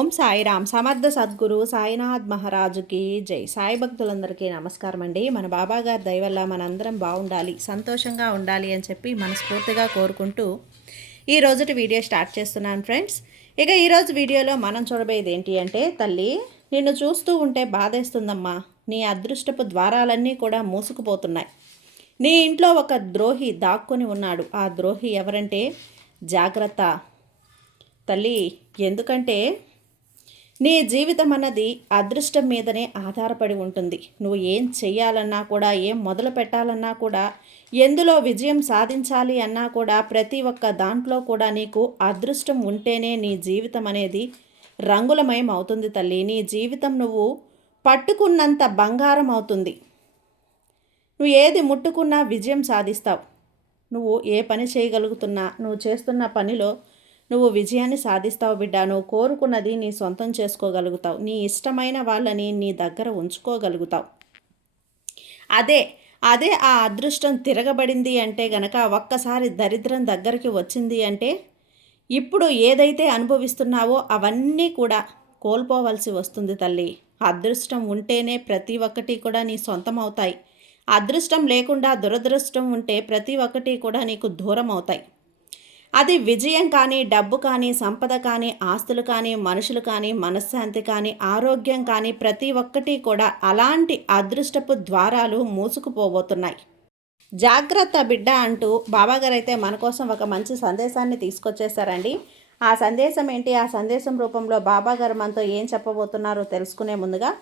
ఓం సాయిరామ్. సమర్థ సద్గురు సాయినాథ్ మహారాజుకి జై. సాయి భక్తులందరికీ నమస్కారం అండి. మన బాబాగారి దయ వల్ల మనందరం బాగుండాలి, సంతోషంగా ఉండాలి అని చెప్పి మనస్ఫూర్తిగా కోరుకుంటూ ఈ రోజుటి వీడియో స్టార్ట్ చేస్తున్నాను ఫ్రెండ్స్. ఇక ఈరోజు వీడియోలో మనం చూడబోయేది ఏంటి అంటే, తల్లి నిన్ను చూస్తూ ఉంటే బాధేస్తుందమ్మా. నీ అదృష్టపు ద్వారాలన్నీ కూడా మూసుకుపోతున్నాయి. నీ ఇంట్లో ఒక ద్రోహి దాక్కుని ఉన్నాడు. ఆ ద్రోహి ఎవరంటే జాగ్రత్త తల్లి. ఎందుకంటే నీ జీవితం అన్నది అదృష్టం మీదనే ఆధారపడి ఉంటుంది. నువ్వు ఏం చెయ్యాలన్నా కూడా, ఏం మొదలు పెట్టాలన్నా కూడా, ఎందులో విజయం సాధించాలి అన్నా కూడా ప్రతి ఒక్క దాంట్లో కూడా నీకు అదృష్టం ఉంటేనే నీ జీవితం అనేది రంగులమయం అవుతుంది తల్లి. నీ జీవితం నువ్వు పట్టుకున్నంత బంగారం అవుతుంది. నువ్వు ఏది ముట్టుకున్నా విజయం సాధిస్తావు. నువ్వు ఏ పని చేయగలుగుతున్నా, నువ్వు చేస్తున్న పనిలో నువ్వు విజయాన్ని సాధిస్తావు బిడ్డ. నువ్వు కోరుకున్నది నీ సొంతం చేసుకోగలుగుతావు. నీ ఇష్టమైన వాళ్ళని నీ దగ్గర ఉంచుకోగలుగుతావు. అదే అదే ఆ అదృష్టం తిరగబడింది అంటే గనక, ఒక్కసారి దరిద్రం దగ్గరికి వచ్చింది అంటే, ఇప్పుడు ఏదైతే అనుభవిస్తున్నావో అవన్నీ కూడా కోల్పోవలసి వస్తుంది తల్లి. అదృష్టం ఉంటేనే ప్రతి ఒక్కటి కూడా నీ సొంతం అవుతాయి. అదృష్టం లేకుండా దురదృష్టం ఉంటే ప్రతి ఒక్కటి కూడా నీకు దూరం అవుతాయి. అది విజయం కానీ, డబ్బు కానీ, సంపద కానీ, ఆస్తులు కానీ, మనుషులు కానీ, మనశ్శాంతి కానీ, ఆరోగ్యం కానీ, ప్రతి ఒక్కటి కూడా అలాంటి అదృష్టపు ద్వారాలు మూసుకుపోబోతున్నాయి. జాగ్రత్త బిడ్డ అంటూ బాబాగారు అయితే మన కోసం ఒక మంచి సందేశాన్ని తీసుకొచ్చేసారండి. ఆ సందేశం ఏంటి, ఆ సందేశం రూపంలో బాబాగారు మనతో ఏం చెప్పబోతున్నారో తెలుసుకునే ముందుగా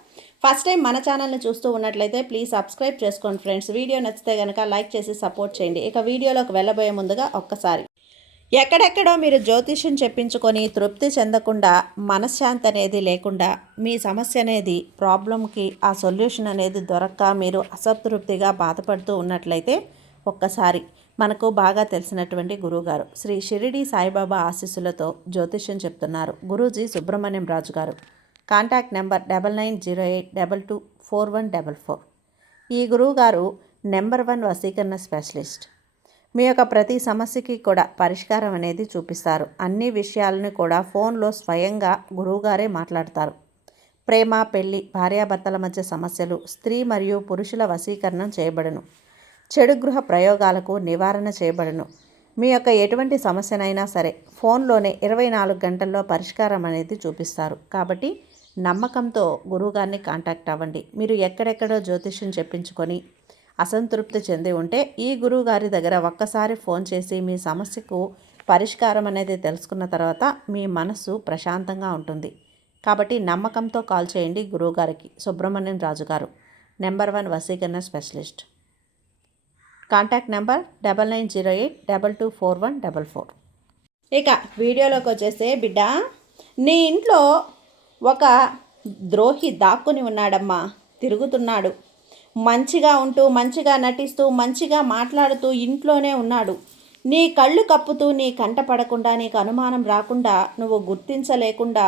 ఫస్ట్ టైం మన ఛానల్ని చూస్తూ ఉన్నట్లయితే ప్లీజ్ సబ్స్క్రైబ్ చేసుకోండి ఫ్రెండ్స్. వీడియో నచ్చితే కనుక లైక్ చేసి సపోర్ట్ చేయండి. ఇక వీడియోలోకి వెళ్ళబోయే ముందుగా ఒక్కసారి, ఎక్కడెక్కడో మీరు జ్యోతిష్యం చెప్పించుకొని తృప్తి చెందకుండా, మనశ్శాంతి అనేది లేకుండా, మీ సమస్య అనేది ప్రాబ్లంకి ఆ సొల్యూషన్ అనేది దొరక్క మీరు అసంతృప్తిగా బాధపడుతూ ఉన్నట్లయితే ఒక్కసారి మనకు బాగా తెలిసినటువంటి గురువుగారు శ్రీ షిరిడి సాయిబాబా ఆశీస్సులతో జ్యోతిష్యం చెప్తున్నారు గురూజీ సుబ్రహ్మణ్యం రాజు గారు. Contact number 9908224144. ఈ గురువుగారు నెంబర్ 1 వశీకరణ స్పెషలిస్ట్. మీ యొక్క ప్రతి సమస్యకి కూడా పరిష్కారం అనేది చూపిస్తారు. అన్ని విషయాలను కూడా ఫోన్లో స్వయంగా గురువుగారే మాట్లాడతారు. ప్రేమ, పెళ్లి, భార్యాభర్తల మధ్య సమస్యలు, స్త్రీ మరియు పురుషుల వశీకరణం చేయబడును. చెడు గృహ ప్రయోగాలకు నివారణ చేయబడును. మీ యొక్క ఎటువంటి సమస్యనైనా సరే ఫోన్లోనే 24 గంటల్లో పరిష్కారం అనేది చూపిస్తారు. కాబట్టి నమ్మకంతో గురువుగారిని కాంటాక్ట్ అవ్వండి. మీరు ఎక్కడెక్కడో జ్యోతిష్యం చెప్పించుకొని అసంతృప్తి చెంది ఉంటే ఈ గురువు గారి దగ్గర ఒక్కసారి ఫోన్ చేసి మీ సమస్యకు పరిష్కారం అనేది తెలుసుకున్న తర్వాత మీ మనసు ప్రశాంతంగా ఉంటుంది. కాబట్టి నమ్మకంతో కాల్ చేయండి గురువుగారికి. సుబ్రహ్మణ్యం రాజు గారు, నెంబర్ 1 వశీకరణ స్పెషలిస్ట్. Contact number 9908224144. ఇక వీడియోలోకి వచ్చేస్తే, బిడ్డ నీ ఇంట్లో ఒక ద్రోహి దాక్కుని ఉన్నాడమ్మా, తిరుగుతున్నాడు. మంచిగా ఉంటూ, మంచిగా నటిస్తూ, మంచిగా మాట్లాడుతూ ఇంట్లోనే ఉన్నాడు. నీ కళ్ళు కప్పుతూ, నీ కంట పడకుండా, నీకు అనుమానం రాకుండా, నువ్వు గుర్తించలేకుండా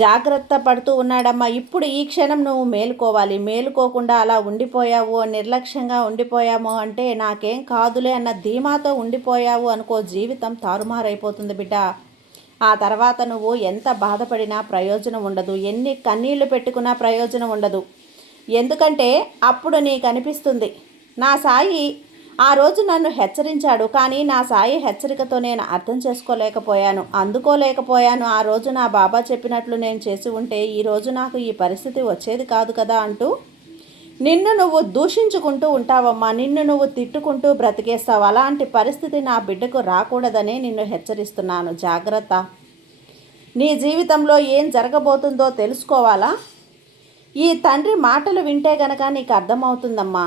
జాగ్రత్త పడుతూ ఉన్నాడమ్మా. ఇప్పుడు ఈ క్షణం నువ్వు మేలుకోవాలి. మేలుకోకుండా అలా ఉండిపోయావు, నిర్లక్ష్యంగా ఉండిపోయాము అంటే, నాకేం కాదులే అన్న ధీమాతో ఉండిపోయావు అనుకో, జీవితం తారుమారైపోతుంది బిడ్డ. ఆ తర్వాత నువ్వు ఎంత బాధపడినా ప్రయోజనం ఉండదు, ఎన్ని కన్నీళ్లు పెట్టుకున్నా ప్రయోజనం ఉండదు. ఎందుకంటే అప్పుడు నీకు అనిపిస్తుంది, నా సాయి ఆ రోజు నన్ను హెచ్చరించాడు, కానీ నా సాయి హెచ్చరికతో నేను అర్థం చేసుకోలేకపోయాను, అందుకోలేకపోయాను. ఆ రోజు నా బాబా చెప్పినట్లు నేను చేసి ఉంటే ఈరోజు నాకు ఈ పరిస్థితి వచ్చేది కాదు కదా అంటూ నిన్ను నువ్వు దూషించుకుంటూ ఉంటావమ్మా. నిన్ను నువ్వు తిట్టుకుంటూ బ్రతికేస్తావు. అలాంటి పరిస్థితి నా బిడ్డకు రాకూడదని నిన్ను హెచ్చరిస్తున్నాను. జాగ్రత్త. నీ జీవితంలో ఏం జరగబోతుందో తెలుసుకోవాలా? ఈ తండ్రి మాటలు వింటే గనక నీకు అర్థమవుతుందమ్మా.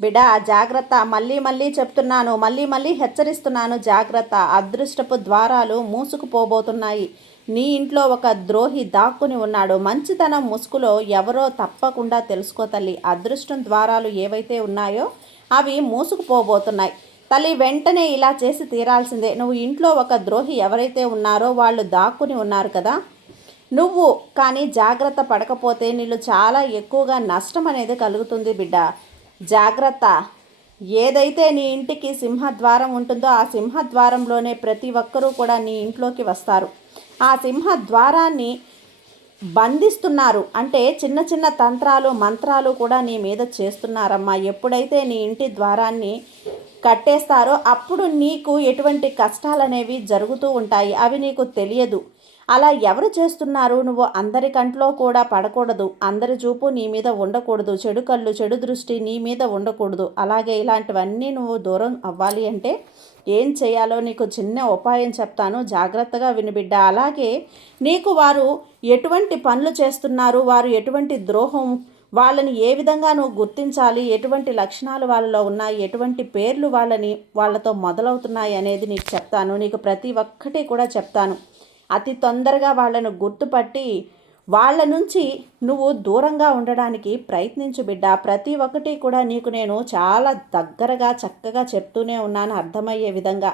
బిడ్డ జాగ్రత్త. మళ్ళీ మళ్ళీ చెప్తున్నాను, మళ్ళీ మళ్ళీ హెచ్చరిస్తున్నాను, జాగ్రత్త. అదృష్టపు ద్వారాలు మూసుకుపోబోతున్నాయి. నీ ఇంట్లో ఒక ద్రోహి దాక్కుని ఉన్నాడు. మంచితనం ముసుగులో ఎవరో తప్పకుండా తెలుసుకో తల్లి. అదృష్టం ద్వారాలు ఏవైతే ఉన్నాయో అవి మూసుకుపోబోతున్నాయి తల్లి. వెంటనే ఇలా చేసి తీరాల్సిందే. నువ్వు ఇంట్లో ఒక ద్రోహి ఎవరైతే ఉన్నారో వాళ్ళు దాక్కుని ఉన్నారు కదా, నువ్వు కానీ జాగ్రత్త పడకపోతే నీళ్ళు చాలా ఎక్కువగా నష్టం అనేది కలుగుతుంది బిడ్డ. జాగ్రత్త. ఏదైతే నీ ఇంటికి సింహద్వారం ఉంటుందో ఆ సింహద్వారంలోనే ప్రతి ఒక్కరూ కూడా నీ ఇంట్లోకి వస్తారు. ఆ సింహద్వారాన్ని బంధిస్తున్నారు అంటే చిన్న చిన్న తంత్రాలు మంత్రాలు కూడా నీ మీద చేస్తున్నారమ్మా. ఎప్పుడైతే నీ ఇంటి ద్వారాన్ని కట్టేస్తారో అప్పుడు నీకు ఎటువంటి కష్టాలనేవి జరుగుతూ ఉంటాయి. అవి నీకు తెలియదు. అలా ఎవరు చేస్తున్నారు? నువ్వు అందరి కంట్లో కూడా పడకూడదు. అందరి చూపు నీ మీద ఉండకూడదు. చెడు కళ్ళు, చెడు దృష్టి నీ మీద ఉండకూడదు. అలాగే ఇలాంటివన్నీ నువ్వు దూరం అవ్వాలి అంటే ఏం చేయాలో నీకు చిన్న ఉపాయం చెప్తాను, జాగ్రత్తగా వినిబిడ్డ. అలాగే నీకు వారు ఎటువంటి పనులు చేస్తున్నారు, వారు ఎటువంటి ద్రోహం, వాళ్ళని ఏ విధంగా నువ్వు గుర్తించాలి, ఎటువంటి లక్షణాలు వాళ్ళలో ఉన్నాయి, ఎటువంటి పేర్లు వాళ్ళతో మొదలవుతున్నాయి అనేది నీకు చెప్తాను. నీకు ప్రతి ఒక్కటి కూడా చెప్తాను. అతి తొందరగా వాళ్ళను గుర్తుపట్టి వాళ్ళ నుంచి నువ్వు దూరంగా ఉండడానికి ప్రయత్నించు బిడ్డ. ప్రతి ఒక్కటి కూడా నీకు నేను చాలా దగ్గరగా చక్కగా చెప్తూనే ఉన్నాను, అర్థమయ్యే విధంగా.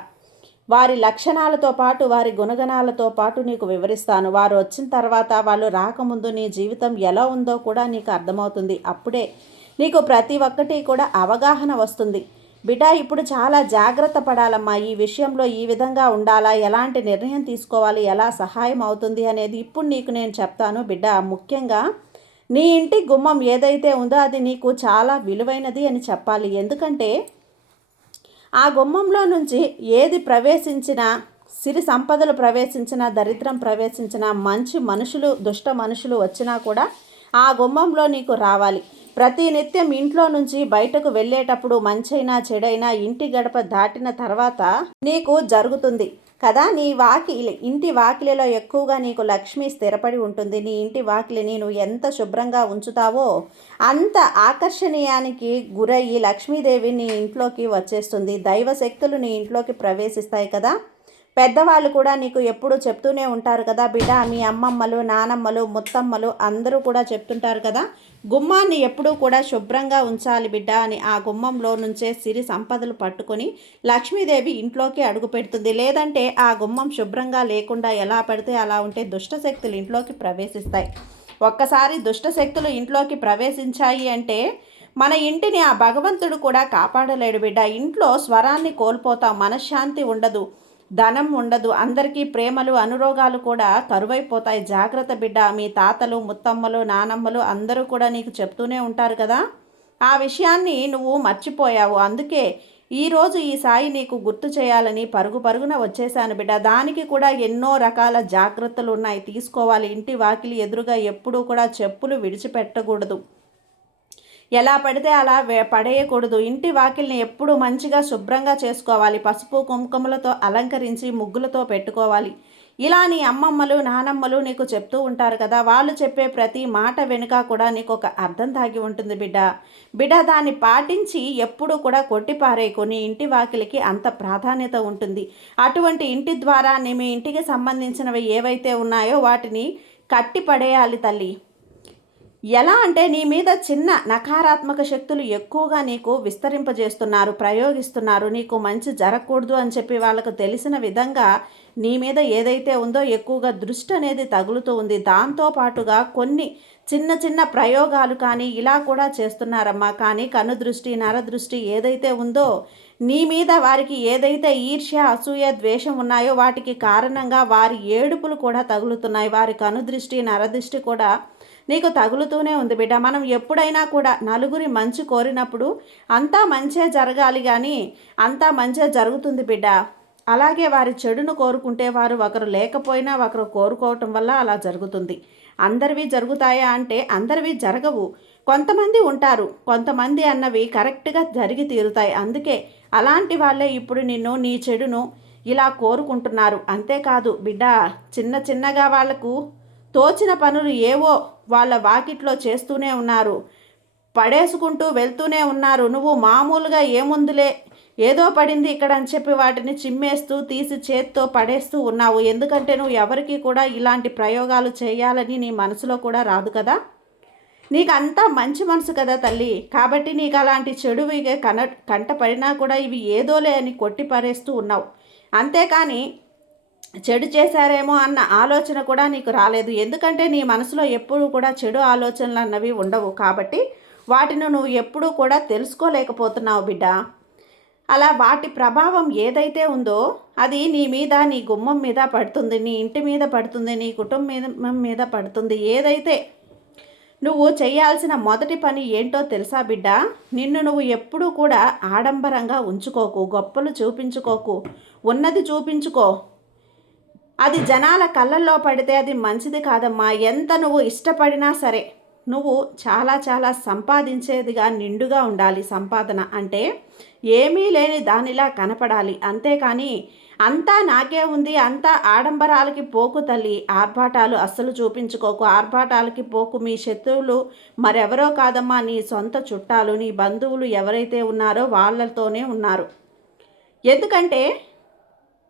వారి లక్షణాలతో పాటు వారి గుణగణాలతో పాటు నీకు వివరిస్తాను. వారు వచ్చిన తర్వాత, వాళ్ళు రాకముందు నీ జీవితం ఎలా ఉందో కూడా నీకు అర్థమవుతుంది. అప్పుడే నీకు ప్రతి ఒక్కటి కూడా అవగాహన వస్తుంది. బిడ్డ ఇప్పుడు చాలా జాగ్రత్త పడాలమ్మా. ఈ విషయంలో ఈ విధంగా ఉండాలా, ఎలాంటి నిర్ణయం తీసుకోవాలి, ఎలా సహాయం అవుతుంది అనేది ఇప్పుడు నీకు నేను చెప్తాను బిడ్డ. ముఖ్యంగా నీ ఇంటి గుమ్మం ఏదైతే ఉందో అది నీకు చాలా విలువైనది అని చెప్పాలి. ఎందుకంటే ఆ గుమ్మంలో నుంచి ఏది ప్రవేశించినా, సిరి సంపదలు ప్రవేశించినా, దరిద్రం ప్రవేశించినా, మంచి మనుషులు దుష్ట మనుషులు వచ్చినా కూడా ఆ గుమ్మంలో నీకు రావాలి. ప్రతి నిత్యం ఇంట్లో నుంచి బయటకు వెళ్ళేటప్పుడు మంచైనా చెడైనా ఇంటి గడప దాటిన తర్వాత నీకు జరుగుతుంది కదా. ఇంటి వాకిలిలో ఎక్కువగా నీకు లక్ష్మి స్థిరపడి ఉంటుంది. నీ ఇంటి వాకిలిని నువ్వు ఎంత శుభ్రంగా ఉంచుతావో అంత ఆకర్షణీయానికి గురయ్యి లక్ష్మీదేవి నీ ఇంట్లోకి వచ్చేస్తుంది. దైవశక్తులు నీ ఇంట్లోకి ప్రవేశిస్తాయి కదా. పెద్దవాళ్ళు కూడా నీకు ఎప్పుడూ చెప్తూనే ఉంటారు కదా బిడ్డ. మీ అమ్మమ్మలు, నానమ్మలు, ముత్తమ్మలు అందరూ కూడా చెప్తుంటారు కదా, గుమ్మాన్ని ఎప్పుడూ కూడా శుభ్రంగా ఉంచాలి బిడ్డ అని. ఆ గుమ్మంలో నుంచే సిరి సంపదలు పట్టుకొని లక్ష్మీదేవి ఇంట్లోకి అడుగు పెడుతుంది. లేదంటే ఆ గుమ్మం శుభ్రంగా లేకుండా ఎలా పడితే అలా ఉంటే దుష్టశక్తులు ఇంట్లోకి ప్రవేశిస్తాయి. ఒక్కసారి దుష్టశక్తులు ఇంట్లోకి ప్రవేశించాయి అంటే మన ఇంటిని ఆ భగవంతుడు కూడా కాపాడలేడు బిడ్డ. ఇంట్లో స్వరాన్ని కోల్పోతాం, మనశ్శాంతి ఉండదు, ధనం ఉండదు, అందరికీ ప్రేమలు అనురోగాలు కూడా కరువైపోతాయి. జాగ్రత్త బిడ్డ. మీ తాతలు, ముత్తమ్మలు, నానమ్మలు అందరూ కూడా నీకు చెప్తూనే ఉంటారు కదా. ఆ విషయాన్ని నువ్వు మర్చిపోయావు. అందుకే ఈరోజు ఈ సాయి నీకు గుర్తు చేయాలని పరుగున వచ్చేసాను బిడ్డ. దానికి కూడా ఎన్నో రకాల జాగ్రత్తలు ఉన్నాయి, తీసుకోవాలి. ఇంటి వాకిలి ఎదురుగా ఎప్పుడూ కూడా చెప్పులు విడిచిపెట్టకూడదు, ఎలా పడితే అలా పడేయకూడదు. ఇంటి వాకిల్ని ఎప్పుడు మంచిగా శుభ్రంగా చేసుకోవాలి. పసుపు కుంకుమలతో అలంకరించి ముగ్గులతో పెట్టుకోవాలి. ఇలా నీ అమ్మమ్మలు, నానమ్మలు నీకు చెప్తూ ఉంటారు కదా. వాళ్ళు చెప్పే ప్రతి మాట వెనుక కూడా నీకు ఒక అర్థం దాగి ఉంటుంది బిడ్డ. దాన్ని పాటించి ఎప్పుడు కూడా కొట్టిపారేయకు. నీ ఇంటి వాకిలికి అంత ప్రాధాన్యత ఉంటుంది. అటువంటి ఇంటి ద్వారా మీ ఇంటికి సంబంధించినవి ఏవైతే ఉన్నాయో వాటిని కట్టి పడేయాలి తల్లి. ఎలా అంటే నీ మీద చిన్న నకారాత్మక శక్తులు ఎక్కువగా నీకు విస్తరింపజేస్తున్నారు, ప్రయోగిస్తున్నారు. నీకు మంచి జరగకూడదు అని చెప్పి వాళ్ళకు తెలిసిన విధంగా నీ మీద ఏదైతే ఉందో ఎక్కువగా దృష్టి అనేది తగులుతూ ఉంది. దాంతోపాటుగా కొన్ని చిన్న చిన్న ప్రయోగాలు కానీ ఇలా కూడా చేస్తున్నారమ్మా. కానీ కనుదృష్టి, నరదృష్టి ఏదైతే ఉందో నీ మీద వారికి ఏదైతే ఈర్ష్య, అసూయ, ద్వేషం ఉన్నాయో వాటికి కారణంగా వారి ఏడుపులు కూడా తగులుతున్నాయి. వారి కనుదృష్టి, నరదృష్టి కూడా నీకు తగులుతూనే ఉంది బిడ్డ. మనం ఎప్పుడైనా కూడా నలుగురి మంచి కోరినప్పుడు అంతా మంచే జరగాలి, కానీ అంతా మంచే జరుగుతుంది బిడ్డ. అలాగే వారి చెడును కోరుకుంటే వారు ఒకరు లేకపోయినా ఒకరు కోరుకోవటం వల్ల అలా జరుగుతుంది. అందరివి జరుగుతాయా అంటే అందరివి జరగవు. కొంతమంది ఉంటారు, కొంతమంది అన్నవి కరెక్ట్గా జరిగి తీరుతాయి. అందుకే అలాంటి వాళ్ళే ఇప్పుడు నీ చెడును ఇలా కోరుకుంటున్నారు. అంతేకాదు బిడ్డ, చిన్నగా వాళ్లకు తోచిన పనులు ఏవో వాళ్ళ వాకిట్లో చేస్తూనే ఉన్నారు, పడేసుకుంటూ వెళ్తూనే ఉన్నారు. నువ్వు మామూలుగా ఏముందులే, ఏదో పడింది ఇక్కడ అని చెప్పి వాటిని చిమ్మేస్తూ తీసి చేత్తో పడేస్తూ ఉన్నావు. ఎందుకంటే నువ్వు ఎవరికి కూడా ఇలాంటి ప్రయోగాలు చేయాలని నీ మనసులో కూడా రాదు కదా. నీకు అంతా మంచి మనసు కదా తల్లి. కాబట్టి నీకు అలాంటి చెడువి కంట పడినా కూడా ఇవి ఏదోలే అని కొట్టి పడేస్తూ ఉన్నావు. అంతేకాని చెడు చేశారేమో అన్న ఆలోచన కూడా నీకు రాలేదు. ఎందుకంటే నీ మనసులో ఎప్పుడూ కూడా చెడు ఆలోచనలు అన్నవి ఉండవు. కాబట్టి వాటిని నువ్వు ఎప్పుడూ కూడా తెలుసుకోలేకపోతున్నావు బిడ్డ. అలా వాటి ప్రభావం ఏదైతే ఉందో అది నీ మీద, నీ గుమ్మం మీద పడుతుంది, నీ ఇంటి మీద పడుతుంది, నీ కుటుంబం మీద పడుతుంది. ఏదైతే నువ్వు చేయాల్సిన మొదటి పని ఏంటో తెలుసా బిడ్డ? నిన్ను నువ్వు ఎప్పుడూ కూడా ఆడంబరంగా ఉంచుకోకు, గొప్పలు చూపించుకోకు, ఉన్నది చూపించుకో. అది జనాల కళ్ళల్లో పడితే అది మంచిది కాదమ్మా. ఎంత నువ్వు ఇష్టపడినా సరే నువ్వు చాలా చాలా సంపాదించేదిగా నిండుగా ఉండాలి. సంపాదన అంటే ఏమీ లేని దానిలా కనపడాలి. అంతేకాని అంతా నాకే ఉంది, అంతా ఆడంబరాలకి పోకు తల్లి. ఆర్భాటాలు అస్సలు చూపించుకోకు, ఆర్భాటాలకి పోకు. మీ శత్రువులు మరెవరో కాదమ్మా, నీ సొంత చుట్టాలు, నీ బంధువులు ఎవరైతే ఉన్నారో వాళ్ళతోనే ఉన్నారు. ఎందుకంటే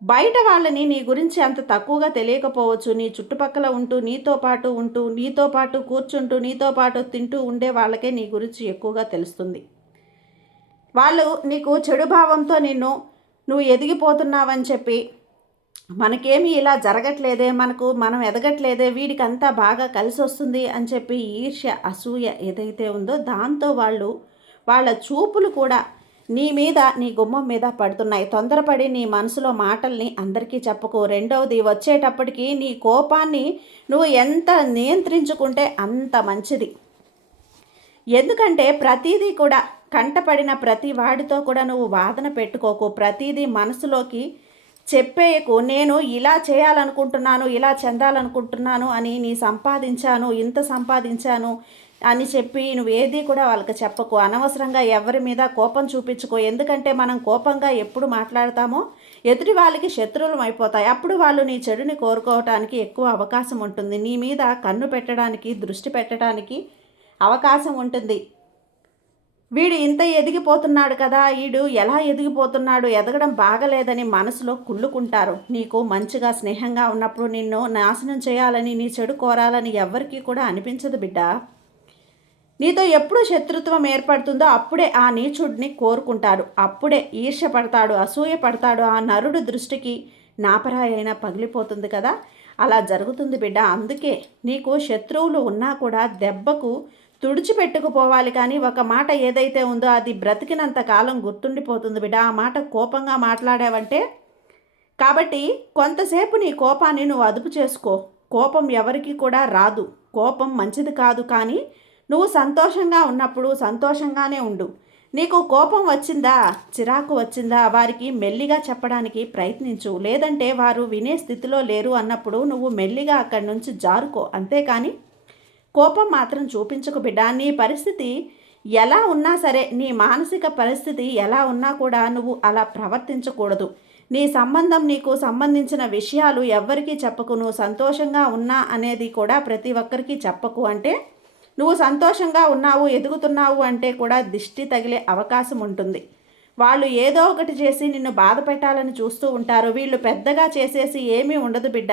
బయట వాళ్ళని నీ గురించి అంత తక్కువగా తెలియకపోవచ్చు. నీ చుట్టుపక్కల ఉంటూ, నీతో పాటు కూర్చుంటూ, నీతో పాటు తింటూ ఉండే వాళ్ళకే నీ గురించి ఎక్కువగా తెలుస్తుంది. వాళ్ళు నీకు చెడు భావంతో నువ్వు ఎదిగిపోతున్నావని చెప్పి, మనకేమీ ఇలా జరగట్లేదే, మనం ఎదగట్లేదే, వీడికి అంతా బాగా కలిసి వస్తుంది అని చెప్పి ఈర్ష్య, అసూయ ఏదైతే ఉందో దాంతో వాళ్ళ చూపులు కూడా నీ మీద, నీ గుమ్మం మీద పడుతున్నాయి. తొందరపడి నీ మనసులో మాటల్ని అందరికీ చెప్పకు. రెండవది, వచ్చేటప్పటికి నీ కోపాన్ని నువ్వు ఎంత నియంత్రించుకుంటే అంత మంచిది. ఎందుకంటే ప్రతిదీ కూడా కంటపడిన ప్రతి వాడితో కూడా నువ్వు వాదన పెట్టుకోకు. ప్రతిదీ మనసులోకి చెప్పేయకు. నేను ఇలా చేయాలనుకుంటున్నాను, ఇలా చెందాలనుకుంటున్నాను అని, ఇంత సంపాదించాను అని చెప్పి నువ్వు ఏది కూడా వాళ్ళకి చెప్పకు. అనవసరంగా ఎవరి మీద కోపం చూపించుకో. ఎందుకంటే మనం కోపంగా ఎప్పుడు మాట్లాడతామో ఎదుటి వాళ్ళకి శత్రువులం అయిపోతాయి. అప్పుడు వాళ్ళు నీ చెడుని కోరుకోవటానికి ఎక్కువ అవకాశం ఉంటుంది. నీ మీద కన్ను పెట్టడానికి, దృష్టి పెట్టడానికి అవకాశం ఉంటుంది. వీడు ఇంత ఎదిగిపోతున్నాడు కదా, వీడు ఎలా ఎదిగిపోతున్నాడు, ఎదగడం బాగలేదని మనసులో కుళ్ళుకుంటారు. నీకు మంచిగా స్నేహంగా ఉన్నప్పుడు నిన్ను నాశనం చేయాలని, నీ చెడు కోరాలని ఎవ్వరికీ కూడా అనిపించదు బిడ్డ. నీతో ఎప్పుడు శత్రుత్వం ఏర్పడుతుందో అప్పుడే ఆ నీచుడిని కోరుకుంటాడు, అప్పుడే ఈర్ష్య పడతాడు, అసూయ పడతాడు. ఆ నరుడు దృష్టికి నాపరాయి అయినా పగిలిపోతుంది కదా, అలా జరుగుతుంది బిడ్డ. అందుకే నీకు శత్రువులు ఉన్నా కూడా దెబ్బకు తుడిచిపెట్టుకుపోవాలి. కానీ ఒక మాట ఏదైతే ఉందో అది బ్రతికినంత కాలం గుర్తుండిపోతుంది బిడ్డ. ఆ మాట కోపంగా మాట్లాడావంటే, కాబట్టి కొంతసేపు నీ కోపాన్ని నువ్వు అదుపు చేసుకో. కోపం ఎవరికి కూడా రాదు, కోపం మంచిది కాదు. కానీ నువ్వు సంతోషంగా ఉన్నప్పుడు సంతోషంగానే ఉండు. నీకు కోపం వచ్చిందా, చిరాకు వచ్చిందా, వారికి మెల్లిగా చెప్పడానికి ప్రయత్నించు. లేదంటే వారు వినే స్థితిలో లేరు అన్నప్పుడు నువ్వు మెల్లిగా అక్కడి నుంచి జారుకో. అంతేకాని కోపం మాత్రం చూపించకు బిడ్డ. నీ పరిస్థితి ఎలా ఉన్నా సరే, నీ మానసిక పరిస్థితి ఎలా ఉన్నా కూడా నువ్వు అలా ప్రవర్తించకూడదు. నీకు సంబంధించిన విషయాలు ఎవ్వరికీ చెప్పకు. నువ్వు సంతోషంగా ఉన్నా అనేది కూడా ప్రతి ఒక్కరికి చెప్పకు. అంటే నువ్వు సంతోషంగా ఉన్నావు, ఎదుగుతున్నావు అంటే కూడా దిష్టి తగిలే అవకాశం ఉంటుంది. వాళ్ళు ఏదో ఒకటి చేసి నిన్ను బాధ పెట్టాలని చూస్తూ ఉంటారు. వీళ్ళు పెద్దగా చేసేసి ఏమీ ఉండదు బిడ్డ.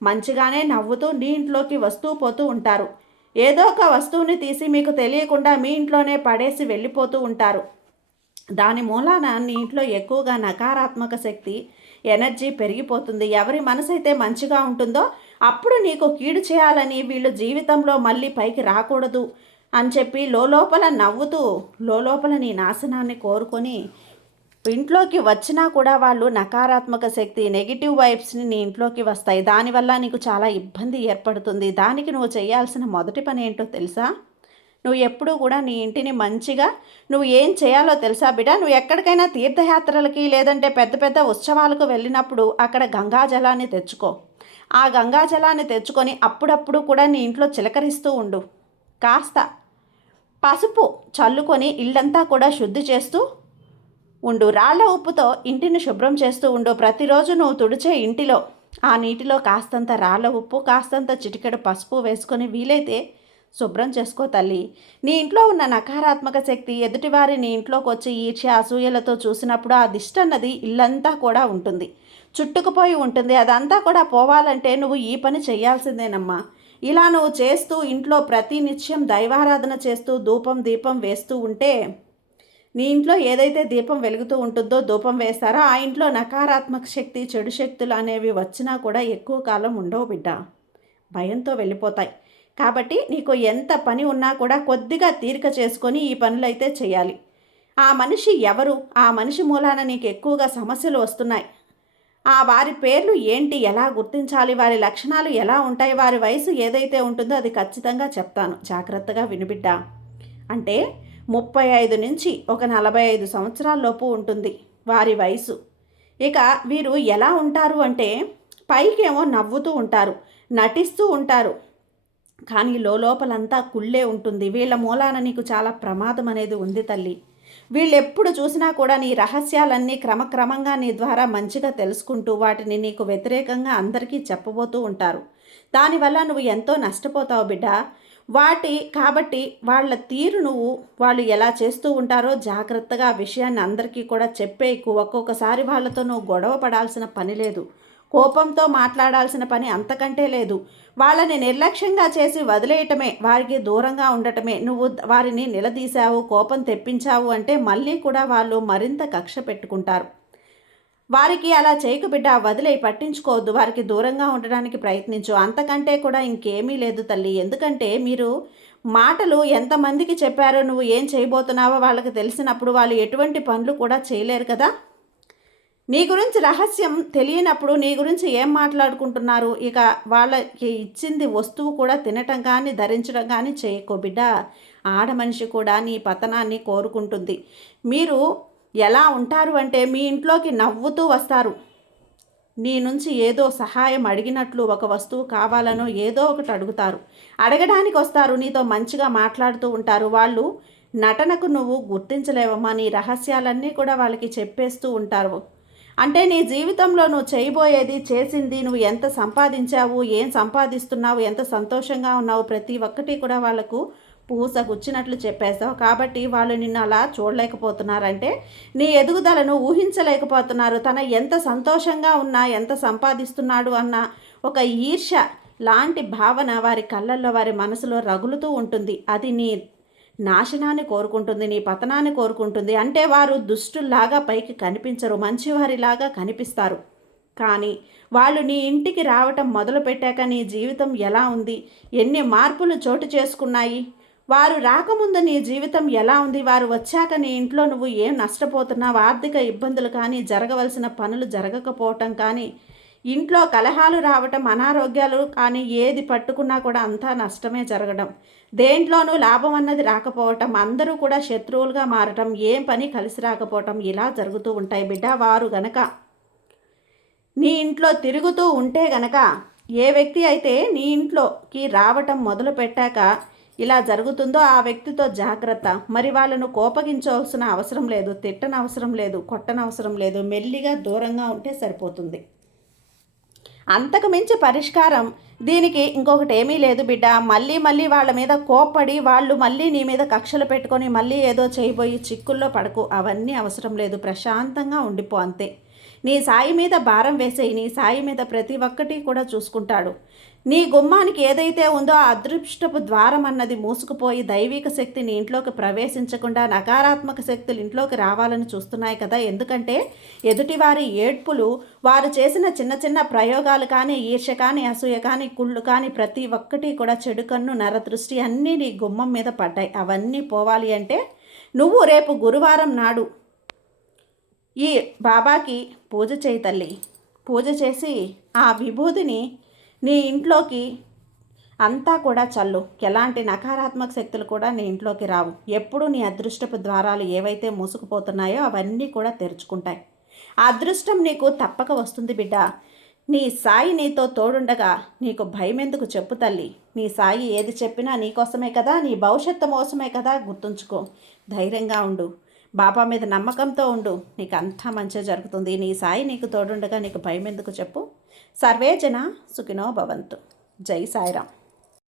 మంచిగానే నవ్వుతూ నీ ఇంట్లోకి వస్తూ పోతూ ఉంటారు. ఏదో ఒక వస్తువుని తీసి మీకు తెలియకుండా మీ ఇంట్లోనే పడేసి వెళ్ళిపోతూ ఉంటారు. దాని మూలాన నీ ఇంట్లో ఎక్కువగా నకారాత్మక శక్తి, ఎనర్జీ పెరిగిపోతుంది. ఎవరి మనసు అయితే మంచిగా ఉంటుందో అప్పుడు నీకు కీడు చేయాలని, వీళ్ళు జీవితంలో మళ్ళీ పైకి రాకూడదు అని చెప్పి లోపల నవ్వుతూ లోపల నీ నాశనాన్ని కోరుకొని ఇంట్లోకి వచ్చినా కూడా వాళ్ళు నకారాత్మక శక్తి, నెగిటివ్ వైబ్స్ని నీ ఇంట్లోకి వస్తాయి. దానివల్ల నీకు చాలా ఇబ్బంది ఏర్పడుతుంది. దానికి నువ్వు చేయాల్సిన మొదటి పని ఏంటో తెలుసా? నువ్వు ఎప్పుడూ కూడా నీ ఇంటిని మంచిగా నువ్వు ఏం చేయాలో తెలుసా బిడ్డ? నువ్వు ఎక్కడికైనా తీర్థయాత్రలకి లేదంటే పెద్ద పెద్ద ఉత్సవాలకు వెళ్ళినప్పుడు అక్కడ గంగాజలాన్ని తెచ్చుకో. ఆ గంగాజలాన్ని తెచ్చుకొని అప్పుడప్పుడు కూడా నీ ఇంట్లో చిలకరిస్తూ ఉండు. కాస్త పసుపు చల్లుకొని ఇల్లంతా కూడా శుద్ధి చేస్తూ ఉండు. రాళ్ల ఉప్పుతో ఇంటిని శుభ్రం చేస్తూ ఉండు. ప్రతిరోజు నువ్వు తుడిచే ఇంటిలో ఆ నీటిలో కాస్తంత రాళ్ల ఉప్పు, కాస్తంత చిటికెడు పసుపు వేసుకొని వీలైతే శుభ్రం చేసుకో తల్లి. నీ ఇంట్లో ఉన్న నకారాత్మక శక్తి ఎదుటివారి నీ ఇంట్లోకి వచ్చి ఈర్ష్య, అసూయలతో చూసినప్పుడు ఆ దిష్టి అన్నది ఇల్లంతా కూడా ఉంటుంది, చుట్టుకుపోయి ఉంటుంది. అదంతా కూడా పోవాలంటే నువ్వు ఈ పని చేయాల్సిందేనమ్మా. ఇలా నువ్వు చేస్తూ ఇంట్లో ప్రతి నిత్యం దైవారాధన చేస్తూ ధూపం దీపం వేస్తూ ఉంటే, నీ ఇంట్లో ఏదైతే దీపం వెలుగుతూ ఉంటుందో, ధూపం వేస్తారో ఆ ఇంట్లో నకారాత్మక శక్తి, చెడు శక్తులు అనేవి వచ్చినా కూడా ఎక్కువ కాలం ఉండవు బిడ్డ, భయంతో వెళ్ళిపోతాయి. కాబట్టి నీకు ఎంత పని ఉన్నా కూడా కొద్దిగా తీరిక చేసుకొని ఈ పనులైతే చేయాలి. ఆ మనిషి ఎవరు? ఆ మనిషి మూలాన నీకు ఎక్కువగా సమస్యలు వస్తున్నాయి. వారి పేర్లు ఏంటి? ఎలా గుర్తించాలి? వారి లక్షణాలు ఎలా ఉంటాయి? వారి వయసు ఏదైతే ఉంటుందో అది ఖచ్చితంగా చెప్తాను. జాగ్రత్తగా వినుబిడ్డా. అంటే 35 నుంచి ఒక 45 సంవత్సరాల లోపు ఉంటుంది వారి వయసు. ఇక వీరు ఎలా ఉంటారు అంటే పైకేమో నవ్వుతూ ఉంటారు, నటిస్తూ ఉంటారు. కానీ లోపలంతా కుళ్ళే ఉంటుంది. వీళ్ళ మూలాన నీకు చాలా ప్రమాదం అనేది ఉంది తల్లి. వీళ్ళెప్పుడు చూసినా కూడా నీ రహస్యాలన్నీ క్రమక్రమంగా నీ ద్వారా మంచిగా తెలుసుకుంటూ వాటిని నీకు వ్యతిరేకంగా అందరికీ చెప్పబోతూ ఉంటారు. దానివల్ల నువ్వు ఎంతో నష్టపోతావు బిడ్డ. కాబట్టి వాళ్ళ తీరు వాళ్ళు ఎలా చేస్తూ ఉంటారో జాగ్రత్తగా ఆ విషయాన్ని అందరికీ కూడా చెప్పేయకు. ఒక్కొక్కసారి వాళ్ళతో నువ్వు గొడవ పడాల్సిన పని లేదు, కోపంతో మాట్లాడాల్సిన పని అంతకంటే లేదు. వాళ్ళని నిర్లక్ష్యంగా చేసి వదిలేయటమే, వారికి దూరంగా ఉండటమే. నువ్వు వారిని నిలదీశావు, కోపం తెప్పించావు అంటే మళ్ళీ కూడా వాళ్ళు మరింత కక్ష పెట్టుకుంటారు. వారికి అలా చేయకు బిడ్డ, వదిలేయి, పట్టించుకోవద్దు. వారికి దూరంగా ఉండడానికి ప్రయత్నించు. అంతకంటే కూడా ఇంకేమీ లేదు తల్లి. ఎందుకంటే మీరు మాటలు ఎంతమందికి చెప్పారో, నువ్వు ఏం చేయబోతున్నావో వాళ్ళకి తెలిసినప్పుడు వాళ్ళు ఎటువంటి పనులు కూడా చేయలేరు కదా. నీ గురించి రహస్యం తెలియనప్పుడు నీ గురించి ఏం మాట్లాడుకుంటున్నారు? ఇక వాళ్ళకి ఇచ్చింది వస్తువు కూడా తినటం కానీ ధరించడం కానీ చేయకో బిడ్డ. ఆడమనిషి కూడా నీ పతనాన్ని కోరుకుంటుంది. మీరు ఎలా ఉంటారు అంటే మీ ఇంట్లోకి నవ్వుతూ వస్తారు. నీ నుంచి ఏదో సహాయం అడిగినట్లు, ఒక వస్తువు కావాలనో ఏదో ఒకటి అడుగుతారు. అడగడానికి వస్తారు, నీతో మంచిగా మాట్లాడుతూ ఉంటారు. వాళ్ళు నటనకు నువ్వు గుర్తించలేవమ్మా. నీ రహస్యాలన్నీ కూడా వాళ్ళకి చెప్పేస్తూ ఉంటారు. అంటే నీ జీవితంలో నువ్వు చేయబోయేది, చేసింది, నువ్వు ఎంత సంపాదించావు, ఏం సంపాదిస్తున్నావు, ఎంత సంతోషంగా ఉన్నావు, ప్రతి ఒక్కటి కూడా వాళ్ళకు పూసగుచ్చినట్లు చెప్పేస్తావు. కాబట్టి వాళ్ళు నిన్ను అలా చూడలేకపోతున్నారంటే నీ ఎదుగుదలను ఊహించలేకపోతున్నారు. తన ఎంత సంతోషంగా ఉన్నా, ఎంత సంపాదిస్తున్నాడు అన్న ఒక ఈర్ష్య లాంటి భావన వారి కళ్ళల్లో, వారి మనసులో రగులుతూ ఉంటుంది. అది నీ నాశనాన్ని కోరుకుంటుంది, నీ పతనాన్ని కోరుకుంటుంది. అంటే వారు దుష్టుల్లాగా పైకి కనిపించరు, మంచివారిలాగా కనిపిస్తారు. కానీ వాళ్ళు నీ ఇంటికి రావటం మొదలుపెట్టాక నీ జీవితం ఎలా ఉంది, ఎన్ని మార్పులు చోటు చేసుకున్నాయి? వారు రాకముందు నీ జీవితం ఎలా ఉంది? వారు వచ్చాక నీ ఇంట్లో నువ్వు ఏం నష్టపోతున్నావు? ఆర్థిక ఇబ్బందులు కానీ, జరగవలసిన పనులు జరగకపోవటం కానీ, ఇంట్లో కలహాలు రావటం, అనారోగ్యాలు కానీ, ఏది పట్టుకున్నా కూడా అంతా నష్టమే జరగడం, దేంట్లోనూ లాభం అన్నది రాకపోవటం, అందరూ కూడా శత్రువులుగా మారటం, ఏం పని కలిసి రాకపోవటం, ఇలా జరుగుతూ ఉంటాయి బిడ్డ. వారు గనక నీ ఇంట్లో తిరుగుతూ ఉంటే గనక, ఏ వ్యక్తి అయితే నీ ఇంట్లోకి రావటం మొదలు పెట్టాక ఇలా జరుగుతుందో ఆ వ్యక్తితో జాగ్రత్త. మరి వాళ్ళను కోపగించవలసిన అవసరం లేదు, తిట్టనవసరం లేదు, కొట్టనవసరం లేదు. మెల్లిగా దూరంగా ఉంటే సరిపోతుంది. అంతకు మించి పరిష్కారం దీనికి ఇంకొకటి ఏమీ లేదు బిడ్డ. మళ్ళీ వాళ్ళ మీద కోప్పడి వాళ్ళు మళ్ళీ నీ మీద కక్షలు పెట్టుకొని మళ్ళీ ఏదో చేయబోయి చిక్కుల్లో పడకు. అవన్నీ అవసరం లేదు. ప్రశాంతంగా ఉండిపో అంతే. నీ సాయి మీద భారం వేసేయి. నీ సాయి మీద ప్రతి ఒక్కటి కూడా చూసుకుంటాడు. నీ గుమ్మానికి ఏదైతే ఉందో ఆ అదృష్టపు ద్వారం అన్నది మూసుకుపోయి దైవిక శక్తి నీ ఇంట్లోకి ప్రవేశించకుండా నకారాత్మక శక్తులు ఇంట్లోకి రావాలని చూస్తున్నాయి కదా. ఎందుకంటే ఎదుటివారి ఏడ్పులు, వారు చేసిన చిన్న చిన్న ప్రయోగాలు కానీ, ఈర్ష్య కానీ, అసూయ కానీ, కుళ్ళు కానీ, ప్రతి ఒక్కటి కూడా చెడు కన్ను, నరదృష్టి అన్నీ నీ గుమ్మం మీద పడ్డాయి. అవన్నీ పోవాలి అంటే నువ్వు రేపు గురువారం నాడు ఈ బాబాకి పూజ చేయి తల్లి. పూజ చేసి ఆ విభూతిని నీ ఇంట్లోకి అంతా కూడా చల్లు. ఎలాంటి నకారాత్మక శక్తులు కూడా నీ ఇంట్లోకి రావు. ఎప్పుడు నీ అదృష్టపు ద్వారాలు ఏవైతే మూసుకుపోతున్నాయో అవన్నీ కూడా తెరుచుకుంటాయి. ఆ అదృష్టం నీకు తప్పక వస్తుంది బిడ్డ. నీ సాయి నీతో తోడుండగా నీకు భయం ఎందుకు చెప్పు తల్లి. నీ సాయి ఏది చెప్పినా నీకోసమే కదా, నీ భవిష్యత్తు మోసమే కదా. గుర్తుంచుకో, ధైర్యంగా ఉండు, బాబా మీద నమ్మకంతో ఉండు. నీకు అంతా మంచిగా జరుగుతుంది. నీ సాయి నీకు తోడుండగా నీకు భయం ఎందుకు చెప్పు. సర్వే జన సుఖినో భవంతు. జై సాయిరామ్.